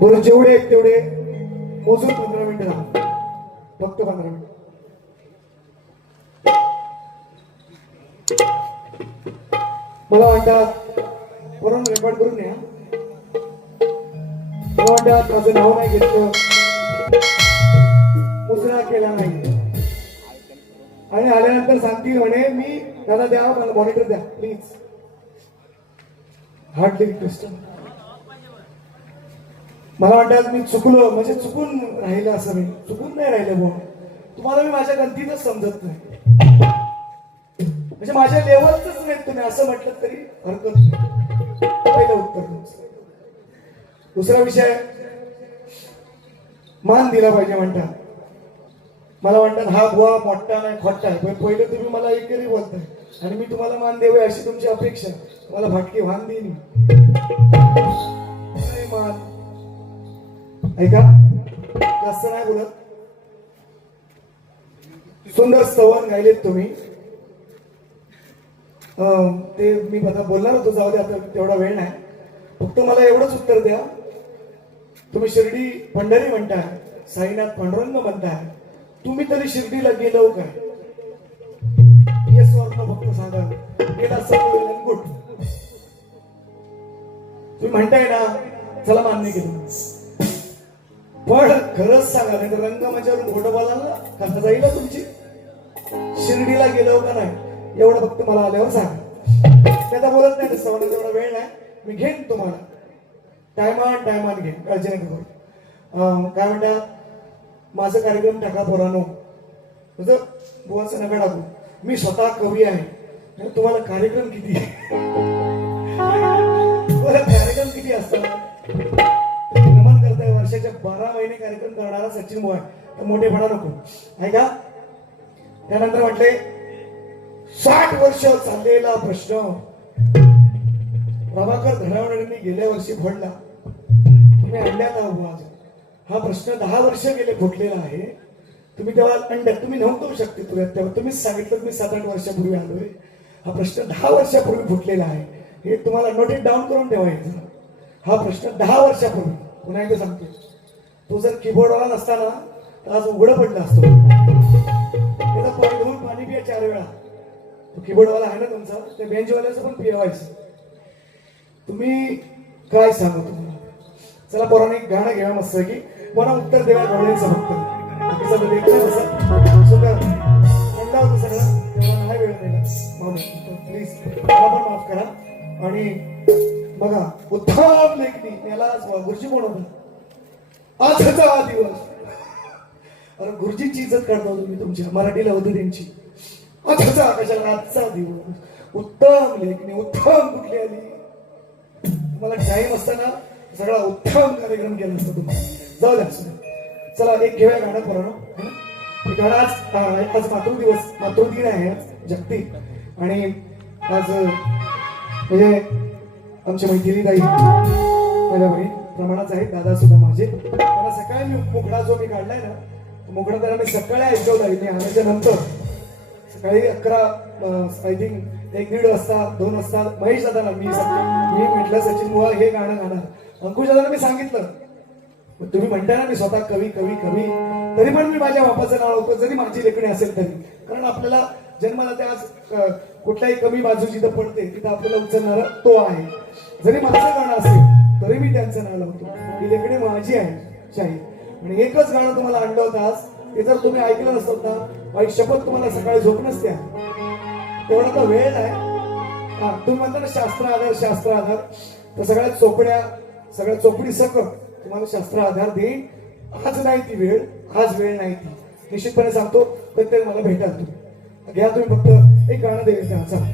बरं जेवढे आहेत तेवढे मोजून 15 मिनिटं राहा, फक्त 15 मिनिट. मला वाटतात वरून रेकॉर्ड करून घ्या. मला वाटतात माझं नाव नाही घेतलं, मुजरा केला नाही आणि आल्यानंतर सांगतील म्हणे मी दादा द्या मला मॉनिटर द्या प्लीज. Hardly request. मला वाटतं मी चुकलो म्हणजे चुकून राहिलं असं नाही, चुकून नाही राहिलं भाऊ. तुम्हाला मी माझ्या गलतीतच समजत नाही, म्हणजे माझ्या लेवलच नाही तुम्ही असं म्हटलं तरी हरकत नाही. पहिलं उत्तर. दुसरा विषय मान दिला पाहिजे म्हणतात. मला म्हणतात हा बुवा मोठा नाही खोटा आहे, पण पहिले तुम्ही मला एकरी बोलताय आणि मी तुम्हाला मान देऊ अशी तुमची अपेक्षा. मला भटकी भान देईन मान. ऐका जास्त नाही बोलत. सुंदर स्तवन गायलेत तुम्ही. ते मी आता बोलणार होतो, जाऊ दे आता तेवढा वेळ नाही. फक्त मला एवढंच उत्तर द्या. तुम्ही शिर्डी पंढरी म्हणताय, साईनाथ पांडुरंग म्हणताय, तुम्ही तरी शिर्डीला गेलो काय? येस वर फक्त सांगा. गेला सगळं गुड. तुम्ही म्हणताय ना, चला मान्य केलं, पण खरंच सांगा नाही तर रंग माझ्यावरून खोटं बोलायला कसा जाईल तुमची. शिर्डीला गेलो का नाही एवढं फक्त मला आल्यावर सांगा. त्याचा बोलत नाही नसतं, मला तेवढा वेळ नाही. मी घेईन तुम्हाला टायमान घेईन, काळजी नाही करू. काय म्हणतात, माझा कार्यक्रम टाका पोरानो. तुझं बुवाचं नका टाकू. मी स्वतः कवी आहे. तुम्हाला कार्यक्रम किती कार्यक्रम किती असतात. नमन करताय वर्षाच्या 12 महिने कार्यक्रम करणारा सचिन बुवा तर मोठेपणा नको. ऐका. त्यानंतर म्हटले 60 वर्ष चाललेला प्रश्न प्रभाकर धडावणाऱ्यांनी गेल्या वर्षी फोडला. तुम्ही आणल्यात आहात. हा प्रश्न 10 वर्ष गेले फुटलेला आहे. तुम्ही तेव्हा अंड्यात तुम्ही नव्हतो शकते तेव्हा तुम्हीच सांगितलं मी 7-8 वर्षापूर्वी आलोय. हा प्रश्न 10 वर्षापूर्वी फुटलेला आहे. हे तुम्हाला नोटेट डाऊन करून ठेवायचं. हा प्रश्न 10 वर्षापूर्वी. पुन्हा एकदा सांगतो, तो जर कीबोर्डवाला नसताना तर आज उघडं पडलं असतं. त्याचा पाणी घेऊन पाणी पिया 4 वेळा. तो कीबोर्डवाला आहे ना तुमचा, त्या बेंचवाल्याचं पण पिवायचं. तुम्ही काय सांगू तुम्हाला. चला पोराने एक गाणं घ्या मस्त की मला उत्तर द्यायला गवळ्यांचं फक्त. बाकीचं देखील सुंदर थंड होतं सगळं. तेव्हा नाही वेळ द्यायला म्हणून प्लीज मला पण माफ करा. आणि बघा उत्तम लेखनी याला गुरुजी म्हणून आजचा दिवस अरे गुरुजींची इज्जत करता तुम्ही तुमच्या मराठीला होती त्यांची. आजचा कशाला आजचा दिवस उत्तम लेखणी उत्तम कुठली आली. तुम्हाला टाईम असताना सगळा उत्तम कार्यक्रम केला असता तुम्हाला. जाऊ द्या चला एक घेऊया गाणं पुराण. हे गाणं आज मातृदिवस मातृदिन आहे आज जागतिक. आणि आज म्हणजे आमच्या मैत्रिणीताई माझ्या बहीण प्रमाणाच आहेत दादा सुद्धा माझे. त्यांना सकाळी मी मुखडा जो मी काढलाय ना मुखडा त्याला मी सकाळी ऐकवला. मी आल्याच्या नंतर सकाळी 11 आय थिंक 1-1:30 वाजता 2 वाजता महेश दादाला मी म्हटलं सचिन बुवा हे गाणं गाणार. अंकुश दादाला मी सांगितलं तुम्ही म्हणताय ना मी स्वतः कवी कवी कवी तरी पण मी माझ्या बापाचं नाव होतं जरी माझी लेखणी असेल तरी. कारण आपल्याला जन्माला ते आज कुठल्याही कमी बाजू जिथं पडते तिथं आपल्याला उचलणारा तो आहे. जरी माझं गाणं असेल तरी मी त्यांचं नाव लावतो. ही लेखणी माझी आहे आणि एकच गाणं तुम्हाला आणलं होतं आज. ते जर तुम्ही ऐकलं नसतं ना वाईट शपथ तुम्हाला सकाळी झोप नसते. तेवढा तर वेळ आहे. तुम्ही म्हणता ना शास्त्र आधार तर सगळ्या चोपडी सकट तुम्हाला शास्त्र आधार देईन. आज नाही ती वेळ. आज वेळ नाही ती निश्चितपणे सांगतो. प्रत्येक मला भेटाल तुम्ही घ्या तुम्ही फक्त एक गाणं देईल त्याचा.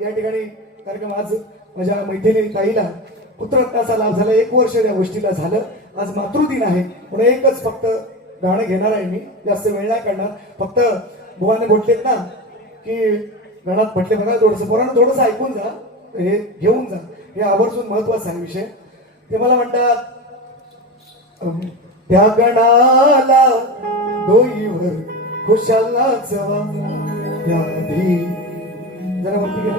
या ठिकाणी कार्यक्रम आज माझ्या मैत्रिणी ताईला पुत्ररत्नाचा लाभ झाला. 1 वर्ष या गोष्टीला झालं. आज मातृदिन आहे म्हणून एकच फक्त गाणं घेणार आहे मी. जास्त वेळ नाही काढणार. फक्त बुवाने म्हटलेत ना की गाण्यात म्हटले बघा थोडंसं पोरांना थोडंसं ऐकून जा हे घेऊन जा. हे आवर्जून महत्वाचा आहे विषय. ते मला म्हणतात त्या गणाला डोईवर खुशालाच जरा वरती घ्या.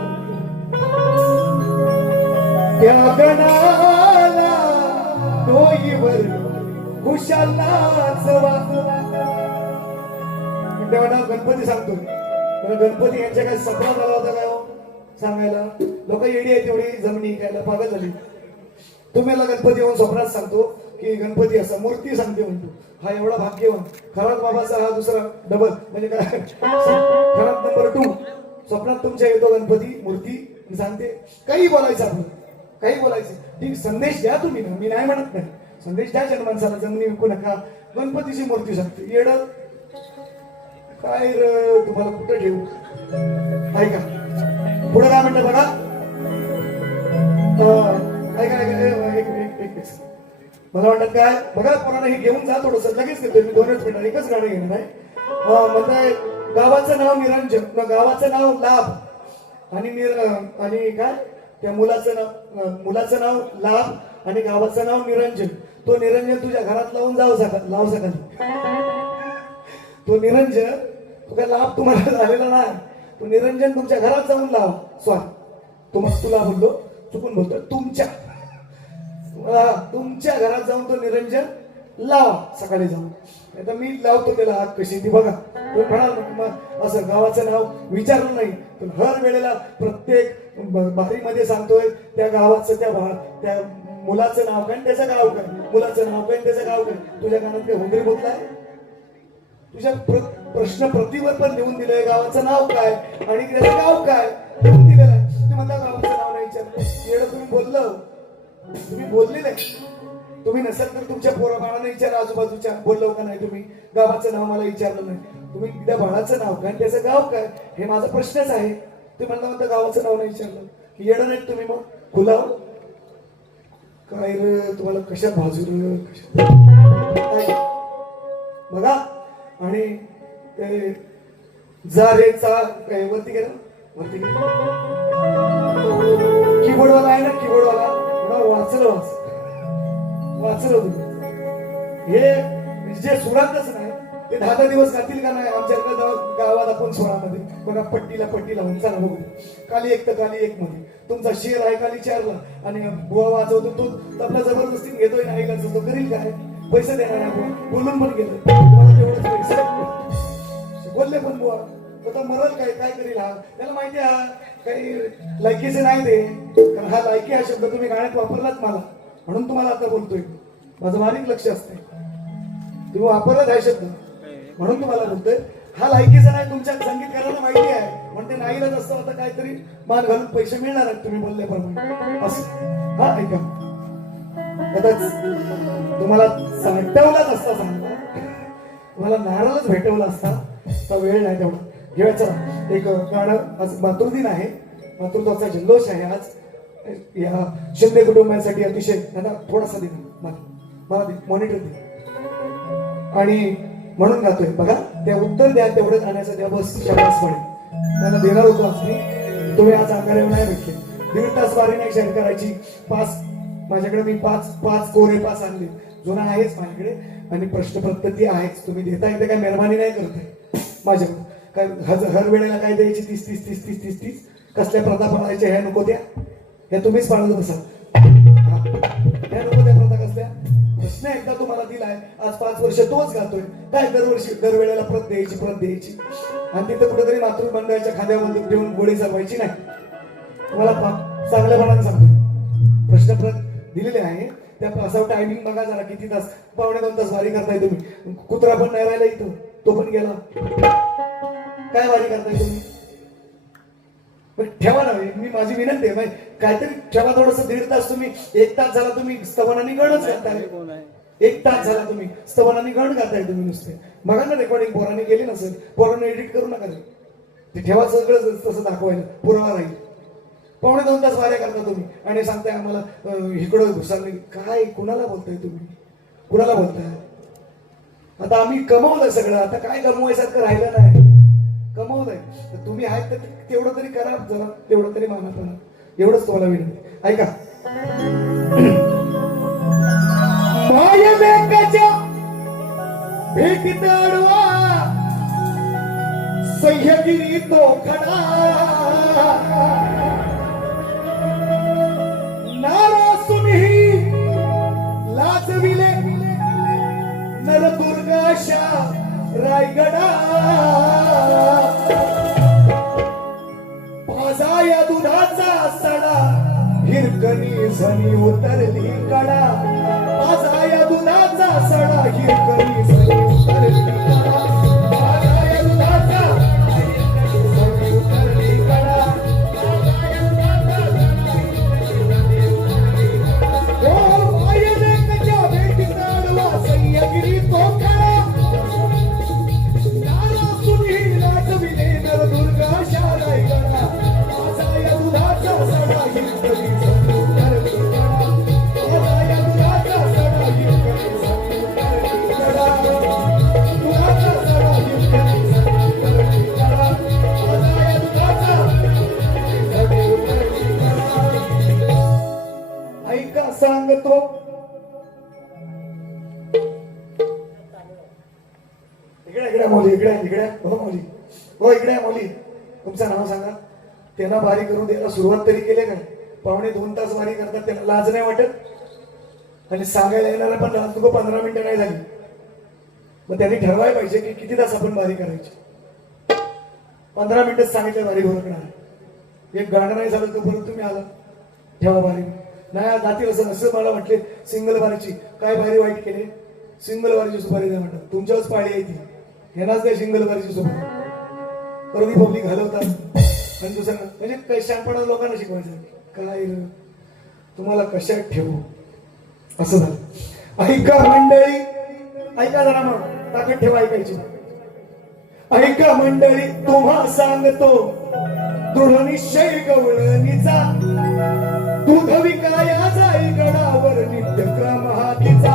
त्या गणाला डोईवर खुशालाच तेव्हा गणपती सांगतो. गणपती यांच्या काय सपना झाला होता काय सांगायला. लोक येडी आहे तेवढी जमिनी कायला पागल झाली. तुम्हाला गणपती येऊन स्वप्नात सांगतो की गणपती असा मूर्ती सांगते म्हणतो. हा एवढा भाग्यवान. खरात बाबाचा हा दुसरा डबल म्हणजे काय खरात नंबर 2 स्वप्नात तुमच्या येतो गणपती मूर्ती सांगते. काही बोलायचं आपलं काही बोलायचं ठीक. संदेश द्या तुम्ही ना मी नाही म्हणत नाही. संदेश द्या जनमानसाला जमिनी विकू नका. गणपतीची मूर्ती सांगते. येड काय र तुम्हाला कुठं ठेवू. ऐका पुढे काय म्हणतात बघा. मला म्हणतात काय बघा कोणाला हे घेऊन जा थोडस लगेच घेतोय मी 2च मिनिटात एकच गाणं घेणार आहे. म्हणताय गावाचं नाव निरंजन गावाचं नाव लाभ आणि काय त्या मुलाचं नाव लाभ आणि गावाचं नाव निरंजन. तो निरंजन तुझ्या घरात लावून लाव सकाळी. तो निरंजन तो काय लाभ तुम्हाला झालेला नाही. तो निरंजन तुमच्या घरात जाऊन लाव. तुला बोललो चुकून बोलतो तुमच्या घरात जाऊन तो निरंजन लावा सकाळी जाऊन. आता मी लावतो त्याला हात कशी ती बघा. तो म्हणाल असं गावाचं नाव विचारलं नाही पण हर वेळेला प्रत्येक बारीमध्ये सांगतोय त्या गावाचं त्या मुलाचं नाव काय त्याचं गाव काय मुलाचं नाव काय त्याचं गाव काय. तुझ्या कानात काय हुंदरी बोललाय. तुझ्या प्रश्न प्रतिवर पण लिहून दिलंय गावाचं नाव काय आणि त्याचं गाव काय लिहून दिलेलं आहे. तुम्ही म्हणता गावाचं नाव नाही विचारलं. येणं तुम्ही बोलले नाही. तुम्ही नसेल तर तुमच्या बाळाने विचारा आजूबाजूच्या बोललो का नाही. तुम्ही गावाचं नाव मला विचारलं नाही. तुम्ही त्या बाळाचं नाव काय त्याचं गाव काय हे माझा प्रश्नच आहे. तुम्ही म्हणता गावाचं नाव नाही विचारलं की येणं नाही तुम्ही. मग खुलाव काय रे तुम्हाला कशात भाजू रे कशात काय? बघा आणि ते जा रे चा काय वरती गेला वरती कीबोर्डवाला आहे ना कीबोर्डवाला वाचलं तुम्ही हे जे सुरातच नाही ते 10 दिवस गातील का नाही आमच्या गावात आपण सोळामध्ये बघा पट्टी लावून चला बघू काली एक तर काली एक मध्ये तुमचा शेर आहे काली 4ला आणि बुवा वाजवतो तो तबला जबरदस्ती घेतोय ना ऐकायचं तो करील काय पैसे देणार आहे बुवा बोलून पण गेलं तुम्हाला तेवढंच पैसे बोलले पण बुवा आता मरल काय काय करील हा त्याला माहिती हा काही लायकीचे नाही ते कारण हा लायकी हा शब्द तुम्ही गाण्यात वापरलाच मला म्हणून तुम्हाला आता बोलतोय माझं बारीक लक्ष असतंय तुम्ही वापरलाच हा शब्द म्हणून तुम्हाला बोलतोय हा लायकीचा नाही तुमच्या संगीतकारांना माहिती आहे म्हणते नाहीलाच असतं आता काहीतरी मान घालून पैसे मिळणार आहेत तुम्ही बोलल्याप्रमाणे असं हा ऐका आता तुम्हाला साठवलाच असता सांगला तुम्हाला नारळच भेटवला असता तर वेळ नाही तेवढा घेऊया चला एक गाणं आज मातृदिन आहे मातृत्वाचा जल्लोष आहे आज या शिंदे कुटुंबासाठी अतिशय त्यांना थोडासा दे मला मॉनिटर दे आणि म्हणून गातोय बघा त्या उत्तर द्या तेवढं गाण्याचं द्या बस शाबास पडेल त्यांना देणार होतो आज तुम्ही आज आकारावर नाही भेटले 1.5 तास वारी नाही शेअर करायची 5 माझ्याकडे मी 5 कोरे 5 आणले जुना आहेच माझ्याकडे आणि प्रश्न पद्धती आहेच तुम्ही देता येते काय मेहरबानी नाही करताय माझ्याकडे काय हर वेळेला काय द्यायची 30 कसल्या प्रथा पाळायच्या ह्या नको द्या हे तुम्हीच पाळलं तसं ह्या नको त्या प्रथा कसल्या प्रश्न एकदा तुम्हाला दिलाय आज 5 वर्ष तोच गातोय काय दरवेळेला प्रत द्यायची आणि तिथं कुठेतरी मातृमंडळाच्या खाद्यामध्ये ठेवून गोळी चालवायची नाही तुम्हाला चांगल्यापणाने सांगतो प्रश्न प्रत दिलेले आहे त्या असा टायमिंग बघा जरा किती तास 1.5-2 तास वारी करताय तुम्ही कुत्रा पण नाही राहिला इथं तो पण गेला काय वारी करताय तुम्ही ठेवा ना मी माझी विनंती आहे काहीतरी ठेवा थोडस 1.5 तास तुम्ही 1 तास झाला तुम्ही स्तवनाने गणच करताय 1 तास झाला तुम्ही स्तवनाने गण करताय तुम्ही नुसते बघा ना रेकॉर्डिंग पोराने केली नसेल पोराने एडिट करू नका ते ठेवा सगळं तसं दाखवायला पुरावा राहील 1.5-2 तास वाऱ्या करता तुम्ही आणि सांगताय आम्हाला इकडं घुसारले काय कुणाला बोलताय तुम्ही कुणाला बोलताय आता आम्ही कमवलं सगळं आता काय कमवायसारखं राहिलं नाही कमवलंय तर तुम्ही आहेत तर तेवढं तरी करा जरा तेवढं तरी मानापणा एवढंच तुम्हाला विनंती ऐका मायलेकाच्या भेटीत अडवा सह्यागिरी तो खडा नारासूनही लाजविले नरदुर्गाशा रायगडा माझा दुधाचा सडा हिरकणी झणी उतरली कडा माझा दुधाचा सडा हिरकणी झणी उतरली कडा माझा दुधाचा झणी उतरली कडा ओ मायलेकाच्या भेटीत अडवा सह्यागिरी तो खडा सांगतो इकडे मौली इकडे हो मौली हो इकडे मौली तुमचं नाव सांगा त्यांना वारी करून द्यायला सुरुवात तरी केली काय 1.5-2 तास वारी करतात त्यांना लाज नाही वाटत आणि सांगायला येणारा पण लाज नको 15 मिनिटं नाही झाली मग त्यांनी ठरवायला पाहिजे की किती तास आपण वारी करायची 15 मिनिटच सांगितलं वारी भरकणार एक गाणं नाही झालं तोपर्यंत तुम्ही आला ठेवा वारी नाही जातील असं मला वाटले सिंगल वारीची काय भारी वाईट केले सिंगल वारीची सुपारी द्या म्हणतात तुमच्यावरच पाळी आहे ती ह्यानाच द्या सिंगल वारीची सुपारी परत पब्लिक घालवतात आणि दुसरं म्हणजे काही शहाणपणा लोकांना शिकवायचं काय तुम्हाला कशात ठेवू असं झालं ऐका मंडळी ऐका जरा मग ताकद ठेवा ऐकायची ऐका मंडळी तुम्हा सांगतो दृढ निश्चय गवळणीचा दूध विकाया जाई गडावर नित्यक्रम हातीचा,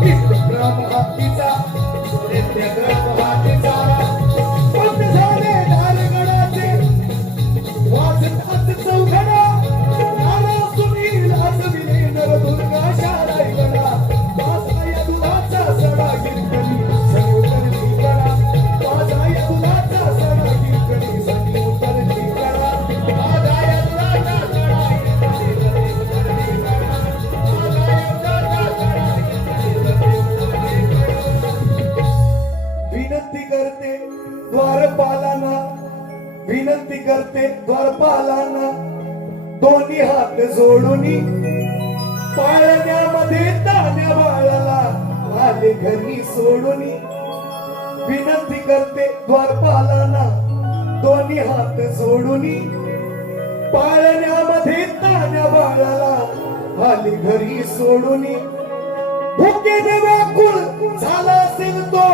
नित्यक्रम हातीचा, नित्यक्रम हातीचा. बंद झाले दारगडाचे वाजतात चौघडा, नाना सुनील आजविले नरदुर्गा शाराई गडा. माझा या दुधाचा सडा गिरकणी सनी उतरली कडा, माझा या दुधाचा सडा गिरकणी सनी उतरली कडा. माझा या दुधाचा सडा गिरकणी सनी उतरली कडा, माझा या दुधाचा सडा गिरकणी सनी उतरली कडा. विनंती करते द्वारपालांना, विनंती करते द्वारपालांना, दोन्ही हात जोडूनी पाळण्यामध्ये तान्या बाळाला आले घरी सोडूनी. विनंती करते द्वारपालांना, दोन्ही हात जोडूनी पाळण्यामध्ये तान्या बाळाला आले घरी सोडूनी. भुकेने व्याकुळ झाला असेल तो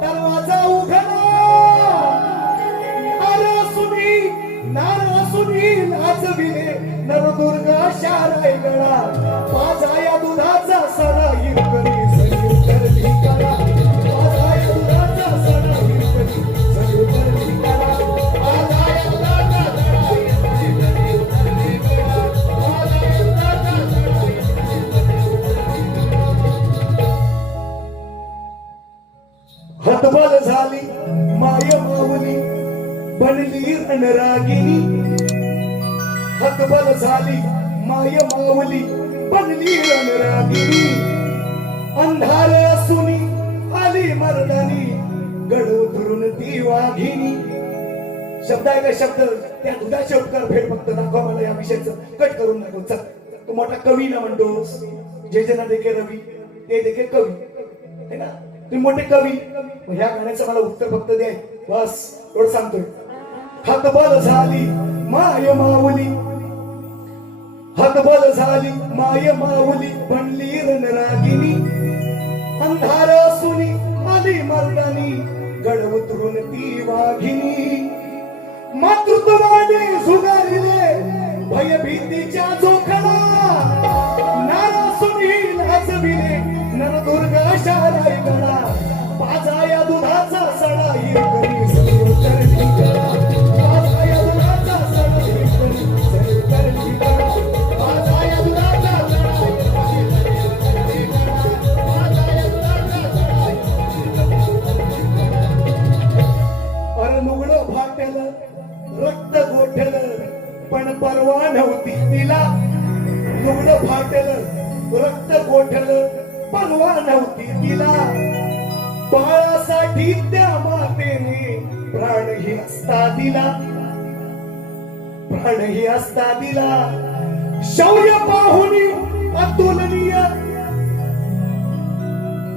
दरवाजा उघडा, नारा सुनील आजविले नरदुर्गा शाराई गडा. माझा या दुधाचा सडा हिरकणी सनी उतरली कडा, माझा या दुधाचा सडा हिरकणी सनी उतरली कडा, माझा या दुधाचा सडा हिरकणी सनी उतरली कडा, माझा या दुधाचा सडा हिरकणी सनी उतरली कडा. हतबल झाली माय माऊली बनली रणरागिनी, हतबल झाली माय माऊली बनली रणरागिनी. अंधार असूनी आली मर्दानी गड उतरून ती वाघिनी. शब्द आहे का शब्द, त्या दुधाचे उपकार फेड फक्त दाखवा मला या विषयाचं कट करून दाखव. चल तू मोठा कवी ना म्हणतोस, जे जना देखे रवी ते देखे कवी है ना, तुम्ही मोठे कवी. ह्या गाण्याचं मला उत्तर फक्त द्याय बस एवढं सांगतोय. हतबल झाली माय माऊली, हतबल झाली माय माऊली बनली रणरागिनी. अंधार असूनी आली मर्दानी गड उतरून ती वाघिनी. मातृत्वाने झुगारिले भयभीतीच्या जोखडा, नारा सुनील आजविले नरदुर्गा शाराई गडा. माझा या दुधाचा सडा हिरकणी सनी उतरली कडा, माझा या दुधाचा सडा हिरकणी सनी उतरली कडा, माझा या दुधाचा सडा हिरकणी सनी उतरली कडा, माझा या दुधाचा सडा हिरकणी सनी उतरली कडा. अरे लुगडं फाटलं रक्त गोठलं पण परवा नव्हती तिला, लुगडं फाटलं रक्त गोठलं परवा नव्हती तिला. बाळासाठी त्या मातेने प्राणही असता दिला, प्राणही असता दिला. शौर्य पाहुनी अतुलनीय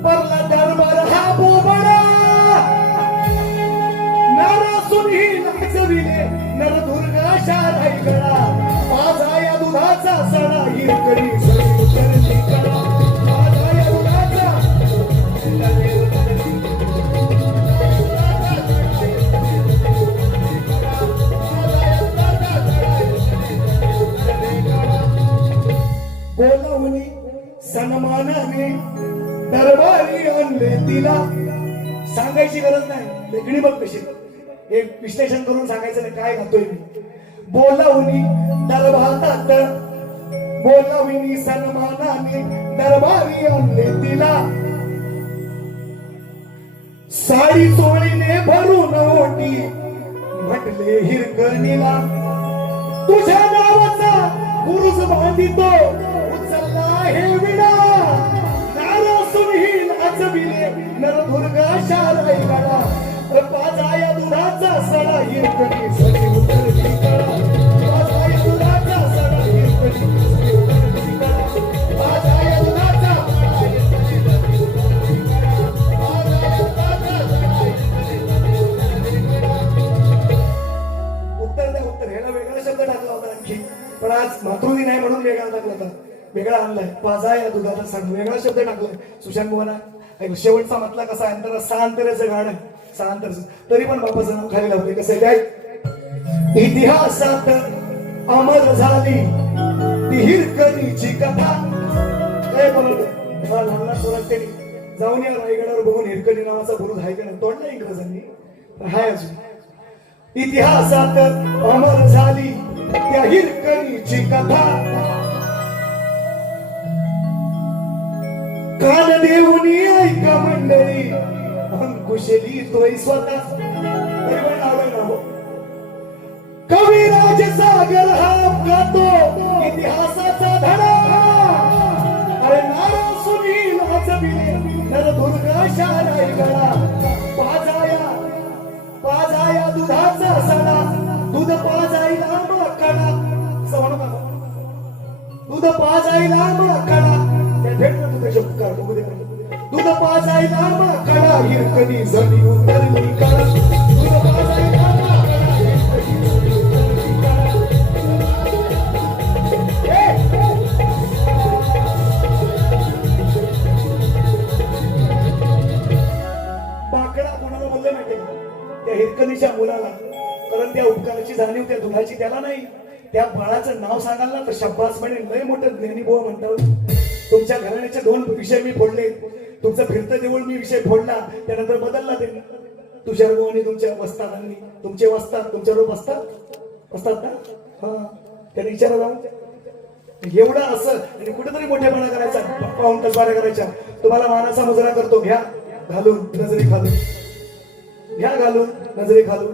परला दरबार हा बोबडा, नारा सुनील आजविले नरदुर्गा शाराई गडा. माझा या दुधाचा सडा हिरकणी सनी उतरली कडा, माझा या दुधाचा बोलावणी सन्मानाने दरबारी आणले तिला. सांगायची गरज नाही, लेखणी बघ कशी एक विश्लेषण करून सांगायचं नाही काय घातोय मी. बोलावणी दरबारात, बोलावणी सन्मानाने दरबारी आणले तिला. साडी चोळीने भरून ओटी म्हटले हिरकणीला. तुझ्या नावाचा बुरुज बांधितो उचलला हे विडा, नारा सुनील आजविले नरदुर्गा शाराई गडा. माझा या दुधाचा सडा हिरकणी सनी उतरली कडा, माझा या दुधाचा सडा हिरकणी सनी उतरली कडा, माझा या दुधाचा सडा हिरकणी सनी उतरली कडा, माझा या दुधाचा सडा हिरकणी सनी उतरली कडा. उत्तर द्या उत्तर. ह्याला वेगळा शब्द टाकला होता आणखी, पण आज मातृदिन आहे म्हणून वेगळा टाकला होता, वेगळा आणलाय. माझा या दुधाचा सांग वेगळा शब्द टाकलाय. सुशांत बुवाना शेवटचा म्हटला कसा अंतर सहांतराचं गाणं आहे, सहांतर तरी पण बापाचं नाव खाली लावले. कसं काय इतिहासात अमर झाली ती हिरकणीची कथा. लहान स्वरात त्यांनी जाऊन या रायगडावर बघून हिरकणी नावाचा बुरुज आहे का नाही तोडला इंग्रजांनी पण हाय अजून इतिहासात अमर झाली त्या हिरकणीची कथा कान देऊनी ऐका मंडळी अंकुशली तोय स्वतः कविराज सागर हा गातो इतिहासाचा धडा अरे नारा सुनील वाजविले नरदुर्गा शारायगडा पाजाया दुधाचा सडा दूध पाजायला माकडा सवण दूध पाजायला माकडा त्या भेटलं तुझ्या उपकार बघू दे दूध पाजायला माकडा हिरकणी जणी उतरली करा दूध पाजायला हिरकणीच्या मुलाला कारण त्या उपकाराची जाणीव त्या दुधाची त्याला नाही त्या बाळाचं नाव सांगाल ना तर शब्बास म्हणे लय मोठं ज्ञानी बुवा म्हणतात तुमच्या घराण्याचे 2 विषय मी फोडले तुमचं फिरतं देऊळ मी विषय फोडला त्यानंतर बदलला ते तुषार बुवा आणि तुमच्या वस्तादांनी तुमचे वस्तात तुमच्या रूप असतात ना हा त्याने विचारा जाऊन एवढं असं आणि कुठेतरी मोठेपणा करायचा पाहून कसबाऱ्या करायच्या तुम्हाला मानाचा मुजरा करतो घ्या घालून नजरे खालून घ्या घालून नजरे खालून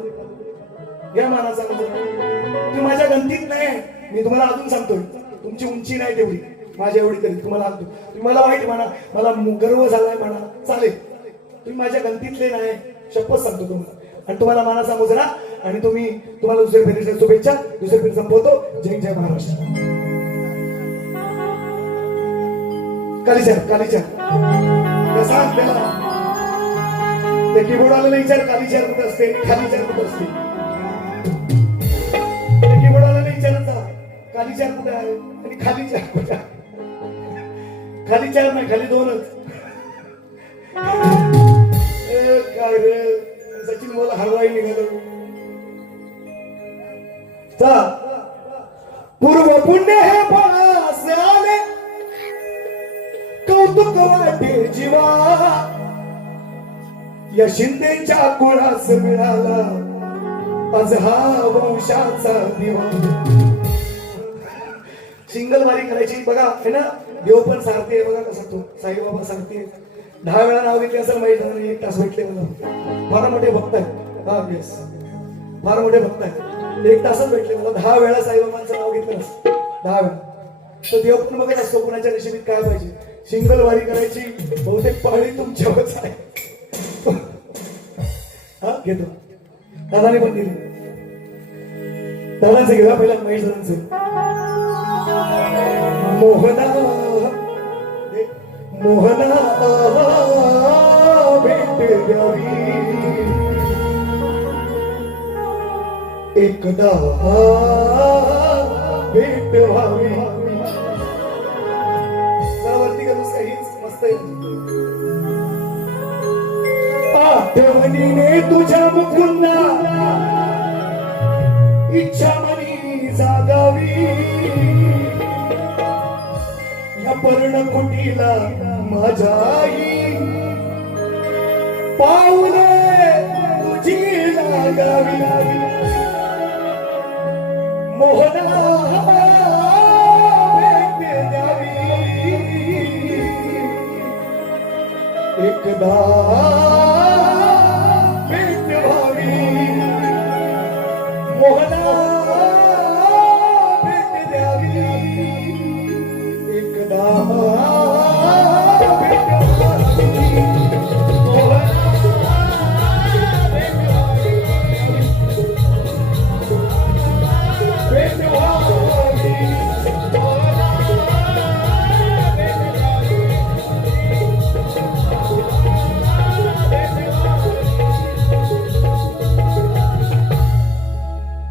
घ्या मानाचा मुजरा तुम्ही माझ्या गणतीत नाही मी तुम्हाला अजून सांगतोय तुमची उंची नाही तेवढी माझ्या एवढी तरी तुम्हाला सांगतो तुम्ही मला वाईट म्हणा मला गर्व झालाय म्हणा चालेल तुम्ही माझ्या गणतीतले नाही शपथ सांगतो तुम्हाला आणि तुम्हाला मानाचा मुजरा आणि तुम्हाला दुसऱ्या फेरीच्या शुभेच्छा दुसऱ्या फेरी संपवतो जय जय महाराष्ट्र कालीचार सांग त्याला त्या कीबोर्डवाल्याला विचार कालीचार कुठं असते खालीचार कुठं असते त्या कीबोर्डवाल्याला विचारत जा कालीचार कुठे आहे आणि खालीचार कुठे आहे खालीचार नाही खाली 2च काय रे सचिन मला हरवाई निघालो पूर्व पुण्य हे फळास आले कौतुक वाटे जीवा या शिंदेच्या कुळास मिळाला आज हा वंशाचा दिवा सिंगल वारी करायची बघा है ना देव पण सारथी आहे बघा कसा तो साईबाबा सारथी 10 वेळा नाव घेतले असं माहित नाही 1 तास भेटले मला फार मोठे भक्त आहेत हा येस फार मोठे भक्त आहेत 1 तासच भेटले मला 10 वेळा साईबाबांचं नाव घेतलं 10 वेळा तर देव पण बघत असतो कुणाच्या नशिबीत काय पाहिजे सिंगल वारी करायची बहुतेक पाळी तुमच्यावरच आहे हा घेतो दादाने पण दिली दादांचं घेऊया पहिला महेश दादांचं मोहना भेट द्यावी एकदा भेट व्हावी वरती करूस काहीच मस्त आठवणीने तुझ्या मुकुंदा इच्छा मनी जागावी या पर्णकुटीला माझ्या आई पाऊले तुझी लागावी मोहना भेट द्यावी एकदा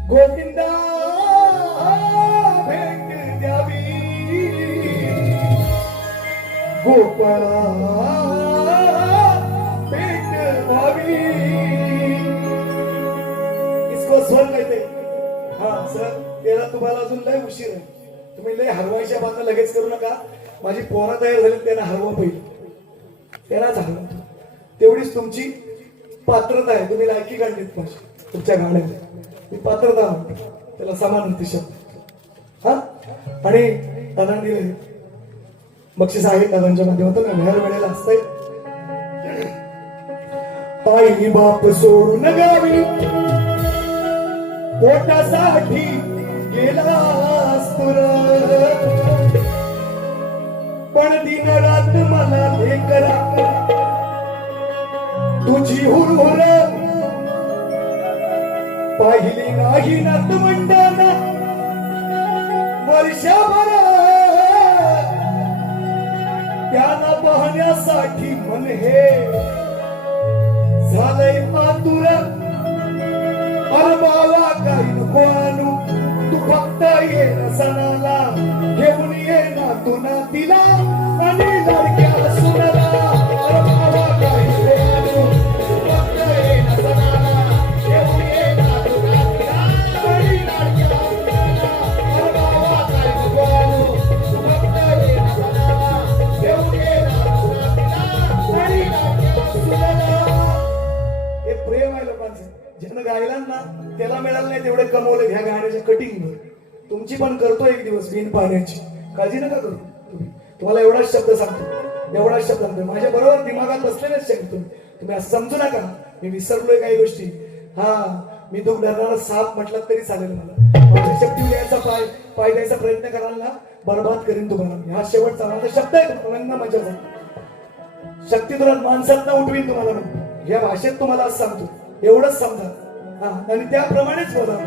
गोविंदा भेट द्यावी गोपाळा भेट व्हावी इसको स्वर कहते हा सर त्याला तुम्हाला अजून लय उशीर आहे तुम्ही लय हरवायच्या बाता लगेच करू नका माझी पोरं तयार झाली त्यांना हरवा पहिलं, त्यांनाच हरवा. तेवढीच तुमची पात्रता आहे. तुम्ही लायकी काढलीत माझी तुमच्या गाण्याला, मी पात्रता म्हणतो त्याला समानार्थी शब्द. हा, आणि दादांनी बक्षीस आहे दादांच्या माध्यमातून वेळेला वेळेला असतंय. आई बाप सोडून गावी पोटासाठी गेलास तुर, पण दिन रात मला लेकरा तुझी हुरहुर पाहिली नाही नात मंडना वर्षभर, त्याला पाहण्यासाठी मन हे झालंय आतुर. अरे बाला काही नको आणू, तू फक्त ये ना सणाला, घेऊन ये ना तू ना तिला आणि लाडक्या सुनाला. अरे बाबा काही नको आणू, तू फक्त ये ना सणाला, घेऊन ये ना तू ना तिला आणि लाडक्या सुनाला. अरे बाबा काही नको आणू, तू फक्त ये ना सणाला, घेऊन ये ना तू ना तिला आणि लाडक्या सुनाला. हे प्रेम आहे लोकांचं. ज्यानं गायला ना त्याला मिळालं नाही तेवढे कमवले ह्या गाण्याच्या कटिंगवर. तुमची पण करतो एक दिवस बिन पाण्याची, काळजी नका करू तुम्ही. तुम्हाला एवढाच शब्द सांगतो, एवढाच शब्द सांगतो. माझ्या बरोबर दिमागात बसलेलेच शब्द तुम्ही असं समजू नका मी विसरलोय काही गोष्टी. हा, मी दुःख धरणारा साप म्हटलं तरी चालेल मला. शक्ती द्यायचा पाय द्यायचा प्रयत्न कराल ना, बरबाद करीन तुम्हाला. हा शेवटचा माझा शब्द आहे तुम्हाला माझ्याचा. शक्ती तुला माणसात उठवीन तुम्हाला. या भाषेत तुम्हाला असं सांगतो, एवढंच समजा. हा, आणि त्याप्रमाणेच बोला,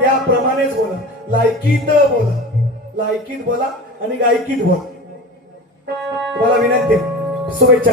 त्याप्रमाणेच बोला. लायकीत बोला, लायकीत बोला आणि गायकीत बोला. तुम्हाला विनंती आहे, शुभेच्छा.